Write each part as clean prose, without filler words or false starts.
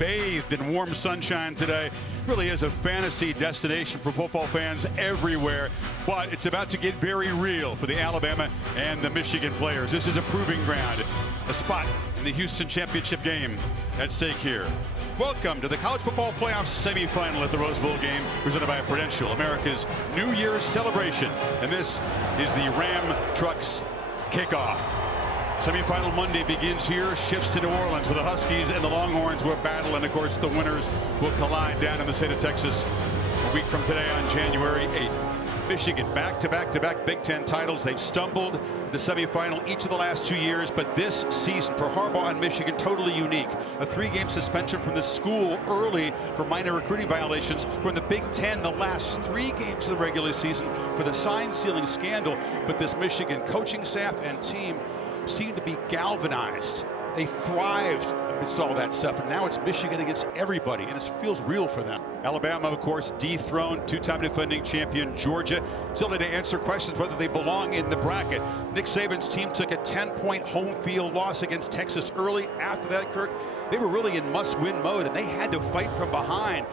bathed in warm sunshine today. Really is a fantasy destination for football fans everywhere, but it's about to get very real for the Alabama and the Michigan players. This is a proving ground, a spot in the Houston championship game at stake here. Welcome to the College Football Playoff semifinal at the Rose Bowl game, presented by Prudential, America's New Year's celebration. And this is the Ram Trucks kickoff. Semifinal Monday begins here, shifts to New Orleans, where the Huskies and the Longhorns will battle, and of course the winners will collide down in the state of Texas a week from today on January 8th. Michigan back-to-back Big Ten titles. They've stumbled the semifinal each of the last 2 years, but this season for Harbaugh and Michigan, totally unique. A 3-game suspension from the school early for minor recruiting violations. From the Big Ten, the last 3 games of the regular season for the sign-stealing scandal. But this Michigan coaching staff and team seem to be galvanized. They thrived amidst all that stuff, and now it's Michigan against everybody, and it feels real for them. Alabama, of course, dethroned two-time defending champion Georgia. Still need to answer questions whether they belong in the bracket. Nick Saban's team took a 10-point home field loss against Texas early. After that, Kirk, they were really in must-win mode, and they had to fight from behind.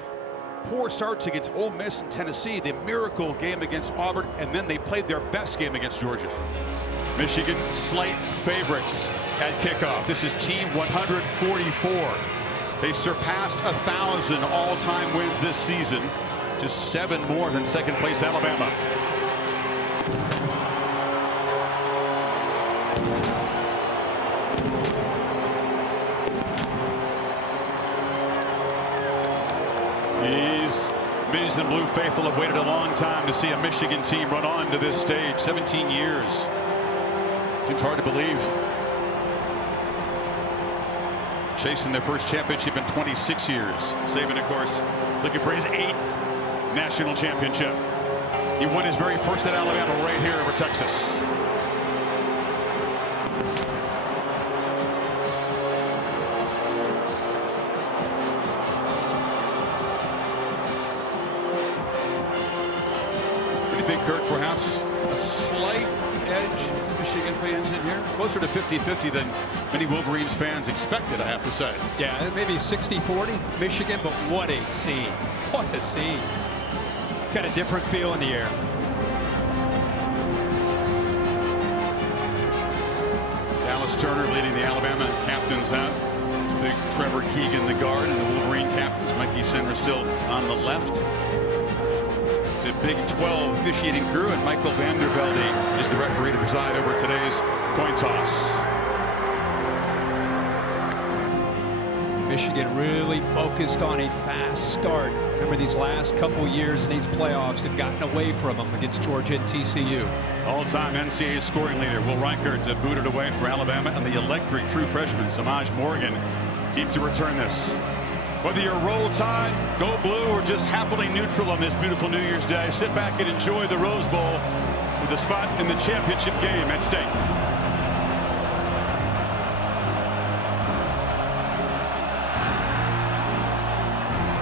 Poor starts against Ole Miss and Tennessee, the miracle game against Auburn, and then they played their best game against Georgia. Michigan slight favorites at kickoff. This is team 144. They surpassed 1,000 all-time wins this season, just 7 more than second place Alabama. These Miz and Blue faithful have waited a long time to see a Michigan team run on to this stage. 17 years. Seems hard to believe. Chasing their first championship in 26 years. Saban, of course, looking for his 8th national championship. He won his very first at Alabama right here over Texas. What do you think, Kirk? Perhaps a slight edge to Michigan fans in here? Closer to 50-50 than many Wolverines fans expected, I have to say. Yeah, maybe 60-40 Michigan, but what a scene. What a scene. Got a different feel in the air. Dallas Turner leading the Alabama captains out. It's big Trevor Keegan, the guard, and the Wolverine captains. Mikey Senner still on the left. It's a Big 12 officiating crew, and Michael Vandervelde is the referee to preside over today's coin toss. Michigan really focused on a fast start. Remember, these last couple years in these playoffs have gotten away from them against Georgia and TCU. All-time NCAA scoring leader Will Reichert to boot it away for Alabama, and the electric true freshman Samaj Morgan deep to return this. Whether you're Roll Tide, Go Blue, or just happily neutral on this beautiful New Year's Day, sit back and enjoy the Rose Bowl with a spot in the championship game at stake.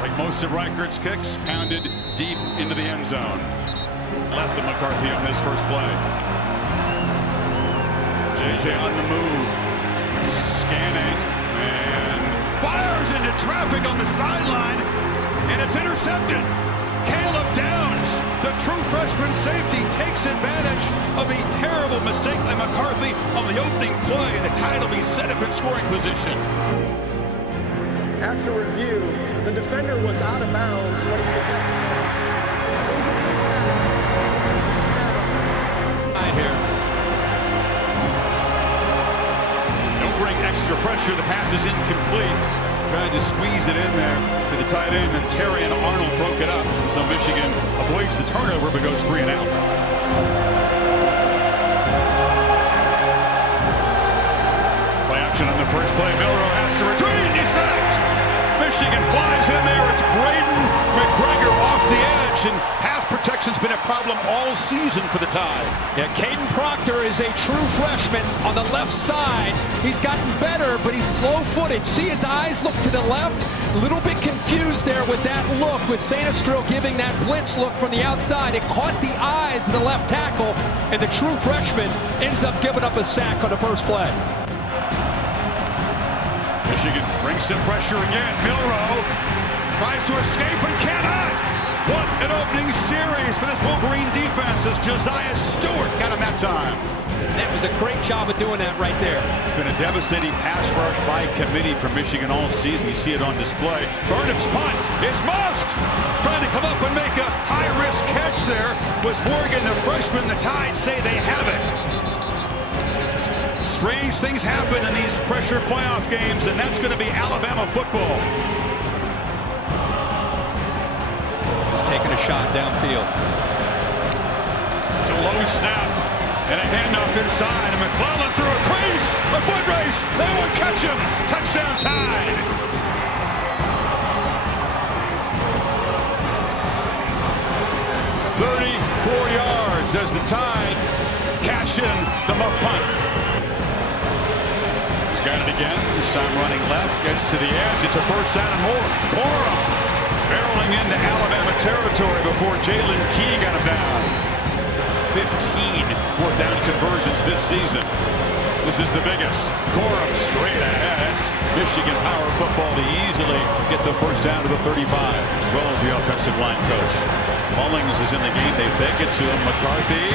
Like most of Reichert's kicks, pounded deep into the end zone. Left to McCarthy on this first play. JJ on the move, scanning, and fires into traffic on the sideline, and it's intercepted. Caleb Downs, the true freshman safety, takes advantage of a terrible mistake by McCarthy on the opening play, and the Tide will be set up in scoring position. After review, the defender was out of bounds when he possessed the ball. Right here. Don't bring extra pressure. The pass is incomplete. Tried to squeeze it in there to the tight end, and Terry and Arnold broke it up. So Michigan avoids the turnover but goes 3 and out. Play action on the first play. Milroe has to retreat. He's sacked. Michigan flies in there. It's Braden McGregor off the edge, and pass protection's been a problem all season for the Tide. Yeah, Caden Proctor is a true freshman on the left side. He's gotten better, but he's slow-footed. See his eyes look to the left? A little bit confused there with that look, with Sanastrell giving that blitz look from the outside. It caught the eyes of the left tackle, and the true freshman ends up giving up a sack on the first play. Michigan brings some pressure again. Milroe tries to escape and cannot. What an opening series for this Wolverine defense as Josiah Stewart got him that time. That was a great job of doing that right there. It's been a devastating pass rush by committee from Michigan all season. You see it on display. Burnham's punt is muffed. Trying to come up and make a high-risk catch there was Morgan, the freshman. The Tide say they have it. Strange things happen in these pressure playoff games, and that's going to be Alabama football. He's taking a shot downfield. It's a low snap and a handoff inside, and McClellan through a crease, a foot race. They won't catch him. Touchdown Tide. Yards as the Tide cash in the muff punt. He's got it again, this time running left, gets to the edge. It's a first down and more. Corum barreling into Alabama territory before Jalen Key got him down. 15 fourth down conversions this season. This is the biggest. Corum straight ahead. That's Michigan power football to easily get the first down to the 35, as well as the offensive line coach. Mullings is in the game. They fake it to him. McCarthy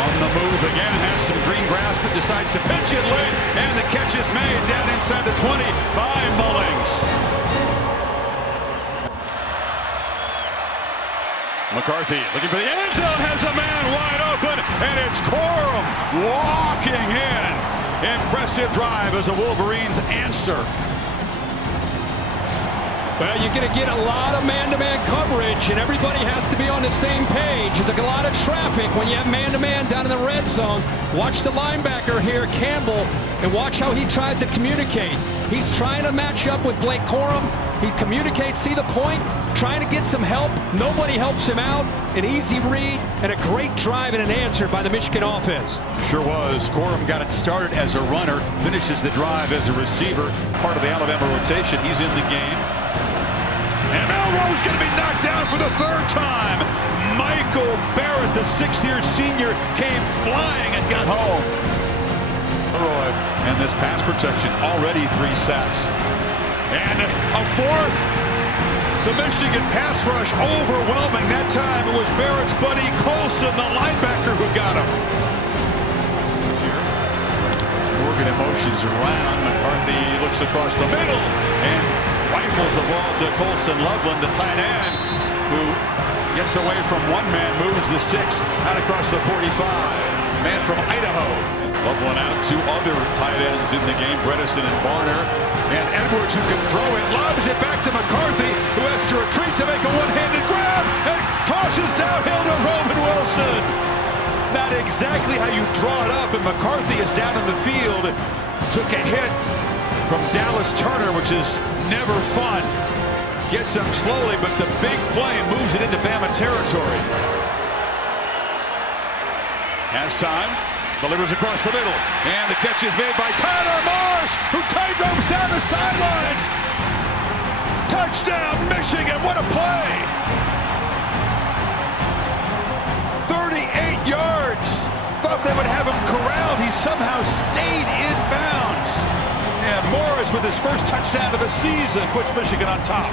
on the move again. Has some green grass, but decides to pitch it late. And the catch is made down inside the 20 by Mullings. McCarthy looking for the end zone. Has a man wide open. And it's Corum walking in. Impressive drive as the Wolverines answer. Well, you're going to get a lot of man-to-man coverage, and everybody has to be on the same page. There's a lot of traffic when you have man-to-man down in the red zone. Watch the linebacker here, Campbell, and watch how he tries to communicate. He's trying to match up with Blake Corum. He communicates, see the point, trying to get some help. Nobody helps him out. An easy read and a great drive and an answer by the Michigan offense. Sure was. Corum got it started as a runner, finishes the drive as a receiver. Part of the Alabama rotation. He's in the game. And Milroe's going to be knocked down for the third time. Michael Barrett, the sixth-year senior, came flying and got home. And this pass protection, already 3 sacks. And a fourth. The Michigan pass rush overwhelming. That time it was Barrett's buddy Colson, the linebacker, who got him. Morgan in motions around. McCarthy looks across the middle and rifles the ball to Colston Loveland, the tight end, who gets away from one man, moves the sticks out across the 45. Man from Idaho. Loveland out, 2 other tight ends in the game, Bredesen and Barner. And Edwards, who can throw it, lobs it back to McCarthy, who has to retreat to make a one-handed grab and tosses downhill to Roman Wilson. Not exactly how you draw it up, and McCarthy is down in the field. Took a hit from Dallas Turner, which is never fun. Gets him slowly, but the big play moves it into Bama territory. Has time, delivers across the middle, and the catch is made by Tyler Morris, who tight ropes down the sidelines. Touchdown, Michigan, what a play! 38 yards. Thought they would have him corralled. He somehow stayed in bounds. And Morris, with his first touchdown of the season, puts Michigan on top.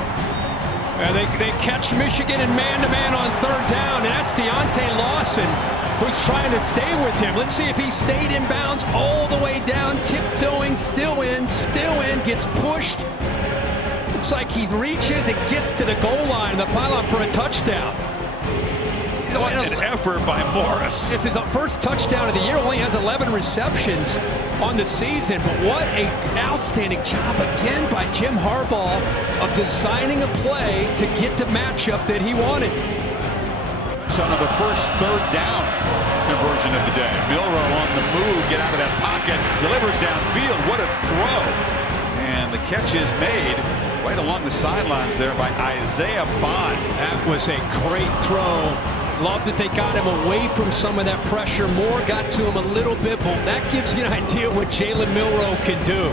They catch Michigan in man-to-man on third down, and that's Deontay Lawson, who's trying to stay with him. Let's see if he stayed in bounds all the way down, tiptoeing, still in, gets pushed. Looks like he reaches and gets to the goal line, the pylon for a touchdown. What an effort by Morris. It's his first touchdown of the year. Only has 11 receptions on the season. But what an outstanding job again by Jim Harbaugh of designing a play to get the matchup that he wanted. Son of the first third down conversion of the day. Milroe on the move, get out of that pocket, delivers downfield. What a throw. And the catch is made right along the sidelines there by Isaiah Bond. That was a great throw. Love that they got him away from some of that pressure. Moore got to him a little bit, but that gives you an idea what Jalen Milroe can do.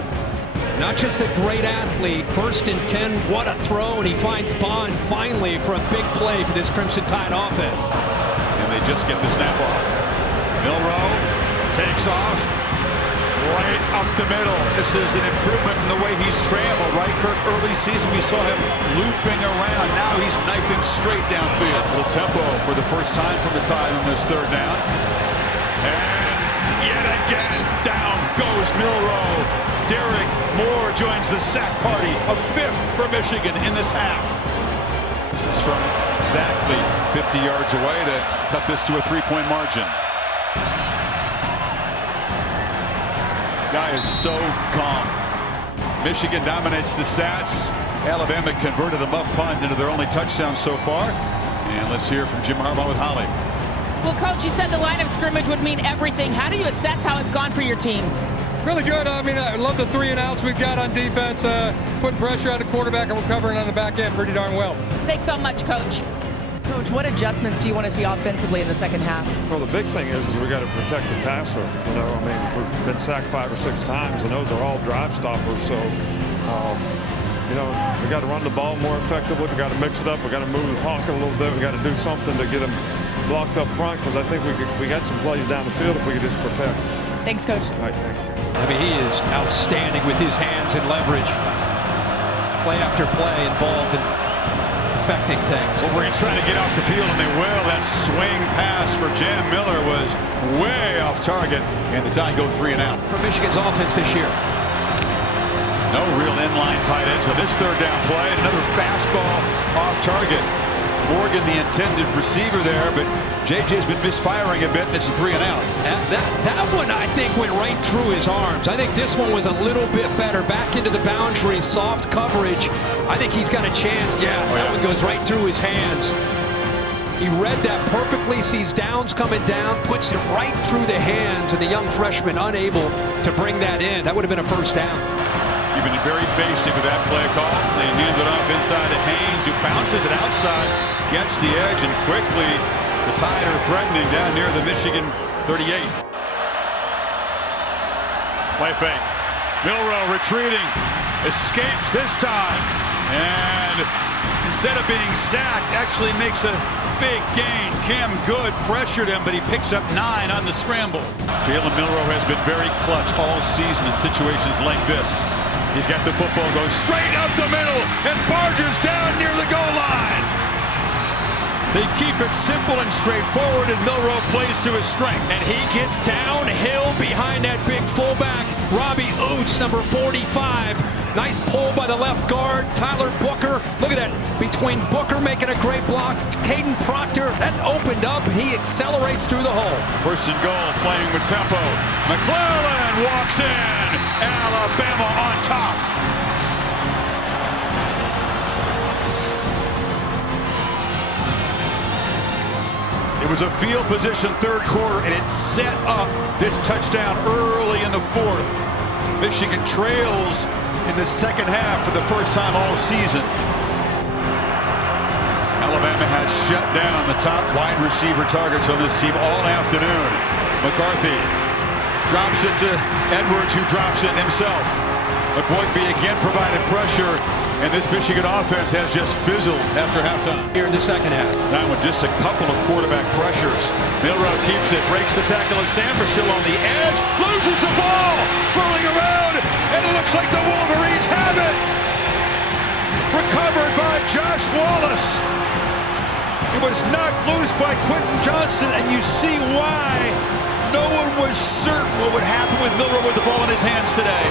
Not just a great athlete, 1st and 10, what a throw, and he finds Bond finally for a big play for this Crimson Tide offense. And they just get the snap off. Milroe takes off, Right up the middle. This is an improvement in the way he scrambled, right, Kirk? Early season, we saw him looping around. Now he's knifing straight downfield. A little tempo for the first time from the Tide on this third down. And yet again, down goes Milroe. Derek Moore joins the sack party. A fifth for Michigan in this half. This is from exactly 50 yards away to cut this to a 3-point margin. Guy is so calm. Michigan dominates the stats. Alabama converted the muff punt into their only touchdown so far. And let's hear from Jim Harbaugh with Holly. Well, Coach, you said the line of scrimmage would mean everything. How do you assess how it's gone for your team? Really good. I mean, I love the 3 and outs we've got on defense, putting pressure on the quarterback, and we're covering on the back end pretty darn well. Thanks so much, Coach. Coach, what adjustments do you want to see offensively in the second half? Well, the big thing is we got to protect the passer. You know, I mean, we've been sacked 5 or 6 times, and those are all drive stoppers. So, you know, we got to run the ball more effectively. We got to mix it up. We got to move the pocket a little bit. We got to do something to get them blocked up front, because I think we got some plays down the field if we could just protect. Thanks, Coach. All right, thank you. I mean, he is outstanding with his hands and leverage. Play after play involved in affecting things. Wolverines trying to get off the field, and they will. That swing pass for Jam Miller was way off target, and the Tide go 3 and out. For Michigan's offense this year. No real inline tight end. So this third down play, another fastball off target. Morgan, the intended receiver there, but JJ's been misfiring a bit, and it's a 3 and out. That one, I think, went right through his arms. I think this one was a little bit better. Back into the boundary, soft coverage. I think he's got a chance. Yeah, that one goes right through his hands. He read that perfectly, sees downs coming down, puts it right through the hands, and the young freshman unable to bring that in. That would have been a first down. You've been very basic with that play call. They hand it off inside to Haynes, who bounces it outside, gets the edge, and quickly the Tide are threatening down near the Michigan 38. Play fake. Milroe retreating, escapes this time, and instead of being sacked, actually makes a big gain. Cam Good pressured him, but he picks up 9 on the scramble. Jalen Milroe has been very clutch all season in situations like this. He's got the football, goes straight up the middle, and barges down near the goal line. They keep it simple and straightforward, and Milroe plays to his strength. And he gets downhill behind that big fullback, Robbie Oots, number 45. Nice pull by the left guard, Tyler Booker. Look at that, between Booker making a great block, Caden Proctor, that opened up, and he accelerates through the hole. First and goal, playing with tempo. McClellan walks in. Alabama on top. It was a field position third quarter, and it set up this touchdown early in the fourth. Michigan trails in the second half for the first time all season. Alabama has shut down the top wide receiver targets on this team all afternoon. McCarthy drops it to Edwards, who drops it himself. McBoygby again provided pressure, and this Michigan offense has just fizzled after halftime. Here in the second half. Now with just a couple of quarterback pressures. Milroe keeps it, breaks the tackle of Sanders, still on the edge, loses the ball, rolling around, and it looks like the Wolverines have it. Recovered by Josh Wallace. It was knocked loose by Quentin Johnson, and you see why no one was certain what would happen with Milroe with the ball in his hands today.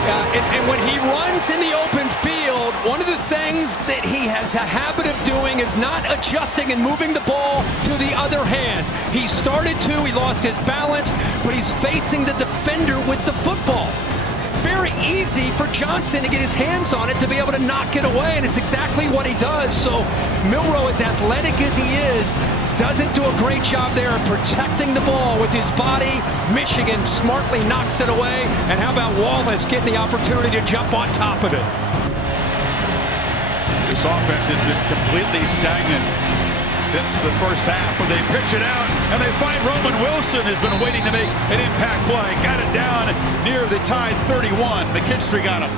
And when he runs in the open field, one of the things that he has a habit of doing is not adjusting and moving the ball to the other hand. He started to, he lost his balance, but he's facing the defender with the football. Very easy for Johnson to get his hands on it to be able to knock it away, and it's exactly what he does. So Milroe, as athletic as he is, doesn't do a great job there of protecting the ball with his body. Michigan smartly knocks it away, and how about Wallace getting the opportunity to jump on top of it? This offense has been completely stagnant since the first half, but they pitch it out, and they find Roman Wilson has been waiting to make an impact play. Got it down near the Tide 31. McKinstry got him.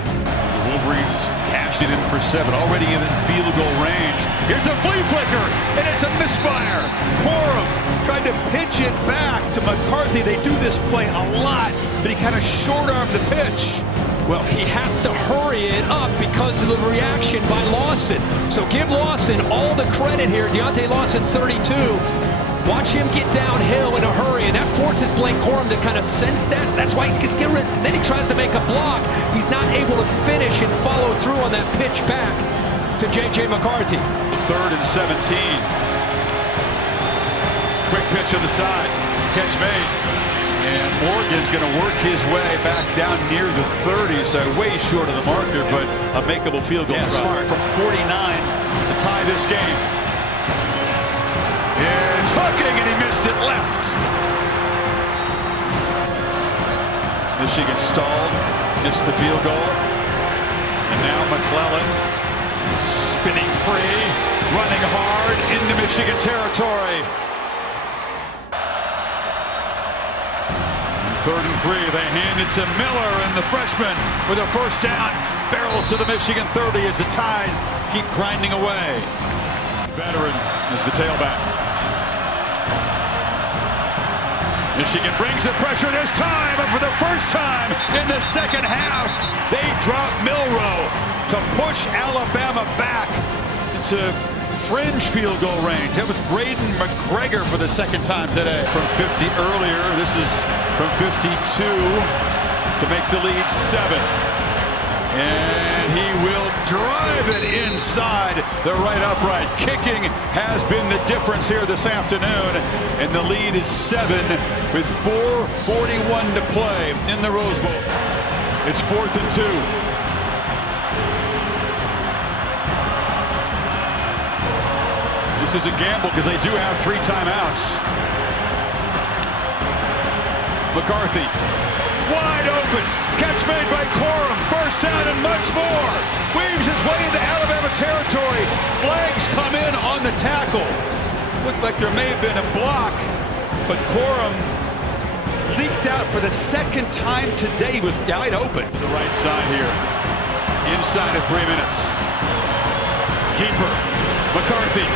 The Wolverines cashed it in for 7, already in field goal range. Here's a flea flicker, and it's a misfire. Corum tried to pitch it back to McCarthy. They do this play a lot, but he kind of short-armed the pitch. Well, he has to hurry it up because of the reaction by Lawson. So give Lawson all the credit here. Deontay Lawson, 32. Watch him get downhill in a hurry, and that forces Blake Corum to kind of sense that. That's why he gets get rid. And then he tries to make a block. He's not able to finish and follow through on that pitch back to J.J. McCarthy. 3rd and 17. Quick pitch on the side. Catch made. And Morgan's going to work his way back down near the 30, so way short of the marker, but a makeable field goal. Smart. From 49 to tie this game. It's hooking, and he missed it left. Michigan stalled, missed the field goal. And now McClellan spinning free, running hard into Michigan territory. 3rd and 3, they hand it to Miller, and the freshman with a first down. Barrels to the Michigan 30 as the Tide keep grinding away. Veteran is the tailback. Michigan brings the pressure this time, and for the first time in the second half, they drop Milroe to push Alabama back into fringe field goal range. That was Braden McGregor for the second time today. From 50 earlier, this is from 52 to make the lead 7. And he will drive it inside the right upright. Kicking has been the difference here this afternoon. And the lead is 7 with 4:41 to play in the Rose Bowl. It's 4th and 2. This is a gamble because they do have 3 timeouts. McCarthy, wide open. Catch made by Corum. First down and much more. Weaves his way into Alabama territory. Flags come in on the tackle. Looked like there may have been a block, but Corum leaked out for the second time today. He was wide open. The right side here. Inside of 3 minutes. Keeper, McCarthy.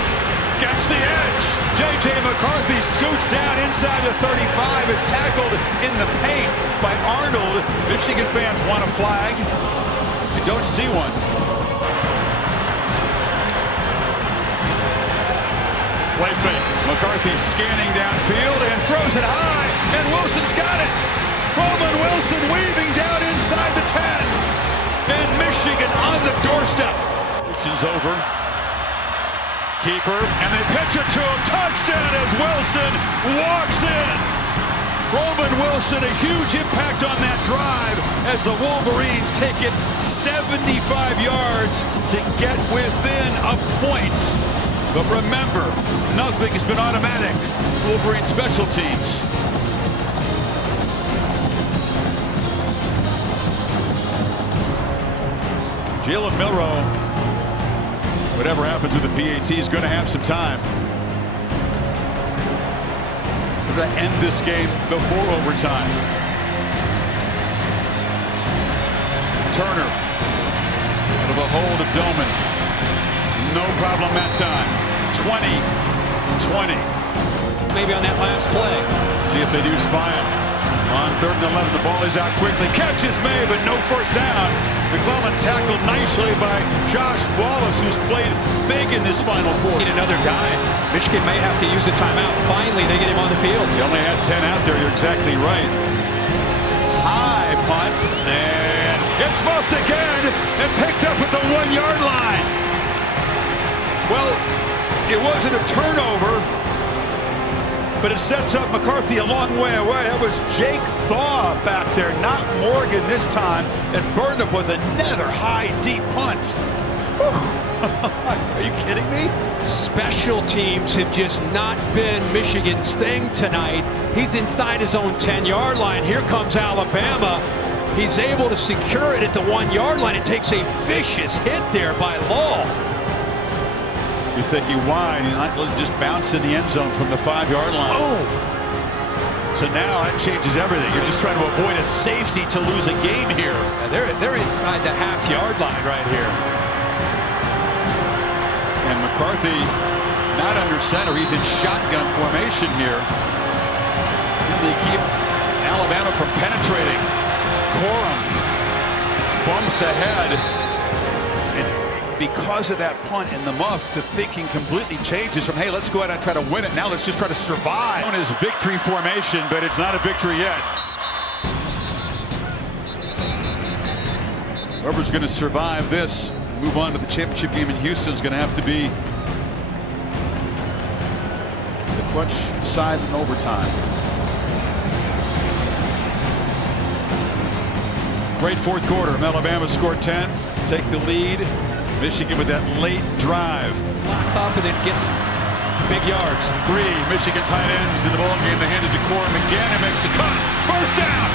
Gets the edge. J.J. McCarthy scoots down inside the 35, is tackled in the paint by Arnold. Michigan fans want a flag. They don't see one. Play fake. McCarthy scanning downfield and throws it high, and Wilson's got it. Roman Wilson weaving down inside the 10. And Michigan on the doorstep. Wilson's over. Keeper, and they pitch it to him. Touchdown as Wilson walks in. Roman Wilson, a huge impact on that drive as the Wolverines take it 75 yards to get within a point. But remember, nothing's been automatic. Wolverine special teams. Jalen Milroe, whatever happens with the PAT, is going to have some time. We're going to end this game before overtime. Turner out of a hold of Doman. No problem that time. 20-20. Maybe on that last play. See if they do spy him. On 3rd and 11, the ball is out quickly. Catch is made, but no first down. McClellan tackled nicely by Josh Wallace, who's played big in this final quarter. Need another guy. Michigan may have to use a timeout. Finally, they get him on the field. He only had 10 out there. You're exactly right. High punt, and it's muffed again and picked up at the 1-yard line. Well, it wasn't a turnover, but it sets up McCarthy a long way away. That was Jake Thaw back there, not Morgan this time, and burned up with another high, deep punt. Are you kidding me? Special teams have just not been Michigan's thing tonight. He's inside his own 10-yard line. Here comes Alabama. He's able to secure it at the 1-yard line. It takes a vicious hit there by Law. You're thinking wide, and just bounce in the end zone from the 5-yard line. Oh! So now that changes everything. You're just trying to avoid a safety to lose a game here. They're inside the half-yard line right here. And McCarthy not under center. He's in shotgun formation here. And they keep Alabama from penetrating. Corum bumps ahead. And because of that punt in the muff, the thinking completely changes from, hey, let's go out and try to win it. Now let's just try to survive. On his victory formation, but it's not a victory yet. Whoever's going to survive this and move on to the championship game in Houston is going to have to be the clutch side in overtime. Great fourth quarter. Alabama scored 10, take the lead. Michigan with that late drive. Lock up and then gets big yards. 3 Michigan tight ends in the ball game. They handed to Corum again and makes the cut. First down.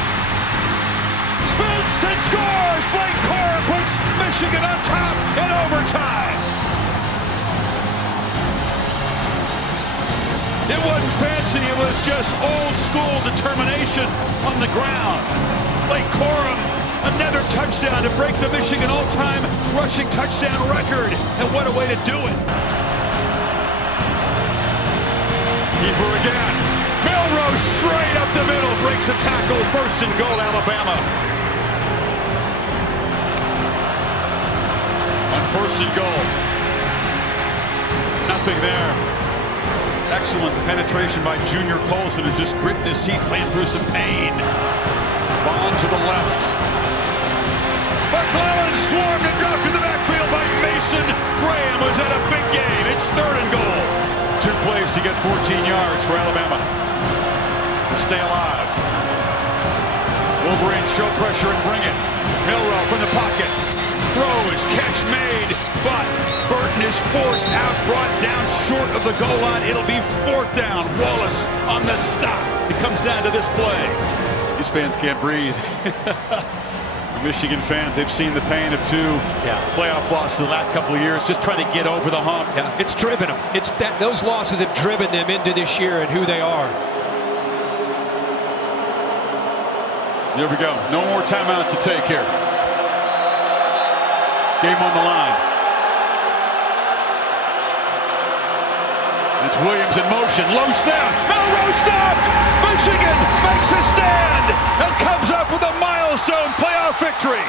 Spins and scores. Blake Corum puts Michigan on top in overtime. It wasn't fancy. It was just old school determination on the ground. Blake Corum, another touchdown to break the Michigan all-time rushing touchdown record. And what a way to do it. Keeper again. Milrose straight up the middle. Breaks a tackle. First and goal, Alabama. On first and goal. Nothing there. Excellent penetration by Junior Colson, who just gritting his teeth, playing through some pain. Ball to the left. McClellan swarmed and dropped in the backfield by Mason Graham. Was that a big game? It's third and goal. 2 plays to get 14 yards for Alabama to stay alive. Wolverine show pressure and bring it. Milroe from the pocket. Throws, catch made, but Burton is forced out, brought down short of the goal line. It'll be fourth down. Wallace on the stop. It comes down to this play. These fans can't breathe. Michigan fans, they've seen the pain of 2 playoff losses the last couple of years, just trying to get over the hump. Yeah, it's driven them. It's that those losses have driven them into this year and who they are. Here we go. No more timeouts to take here. Game on the line. It's Williams in motion. Low snap. Milroe stopped. Michigan makes a stand and comes up with a milestone playoff victory.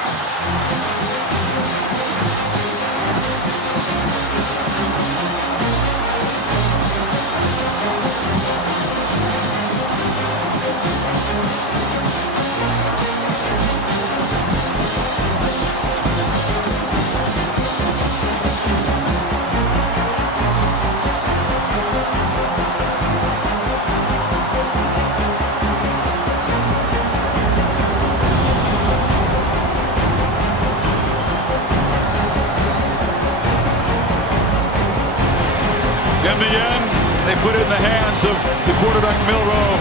In the end, they put it in the hands of the quarterback Milroe.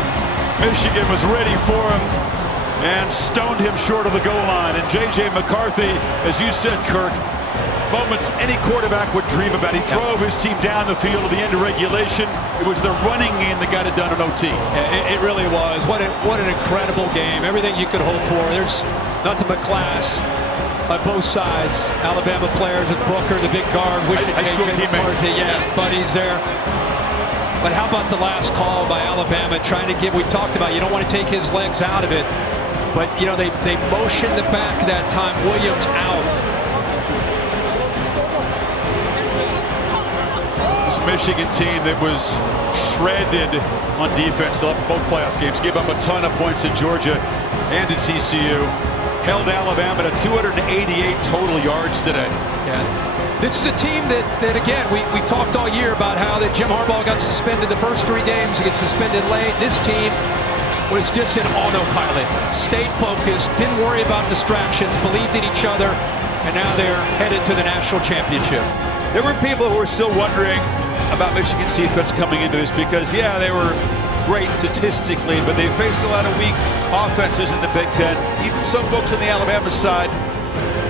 Michigan was ready for him and stoned him short of the goal line. And J.J. McCarthy, as you said, Kirk, moments any quarterback would dream about. He drove his team down the field at the end of regulation. It was the running game that got it done in OT. It really was. What an incredible game. Everything you could hope for. There's nothing but class on both sides. Alabama players with Booker, the big guard, wishing high school teammates. Buddies there. But how about the last call by Alabama trying to give, we talked about, you don't want to take his legs out of it. But, you know, they motioned the back that time. Williams out. This Michigan team that was shredded on defense both playoff games, gave up a ton of points in Georgia and at TCU. Held Alabama to 288 total yards today. Yeah. This is a team that again, we've talked all year about how that Jim Harbaugh got suspended the first 3 games. He gets suspended late. This team was just an autopilot. Stayed focused, didn't worry about distractions, believed in each other, and now they're headed to the national championship. There were people who were still wondering about Michigan's defense coming into this because, yeah, they were great statistically, but they faced a lot of weak offenses in the Big Ten. Even some folks on the Alabama side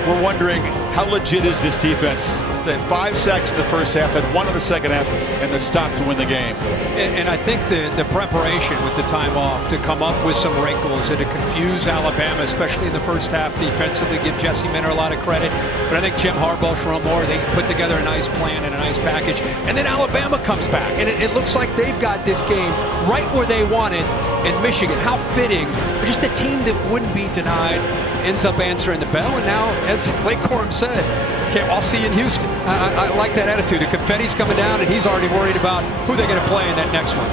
were wondering, how legit is this defense? They had 5 sacks in the first half, had 1 in the second half, and the stop to win the game. And I think the preparation with the time off to come up with some wrinkles and to confuse Alabama, especially in the first half defensively, give Jesse Minter a lot of credit. But I think Jim Harbaugh, Sharon Moore, they put together a nice plan and a nice package. And then Alabama comes back, and it looks like they've got this game right where they want it in Michigan. How fitting. Just a team that wouldn't be denied ends up answering the bell. And now, as Blake Corum said, okay, I'll see you in Houston. I like that attitude. The confetti's coming down, and he's already worried about who they're going to play in that next one.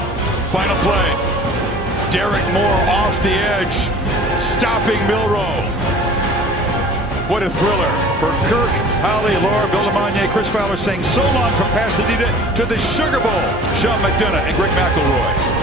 Final play. Derek Moore off the edge, stopping Milroe. What a thriller for Kirk, Holly, Laura, Bill LeMonnier, Chris Fowler saying so long from Pasadena to the Sugar Bowl. Sean McDonough and Greg McElroy.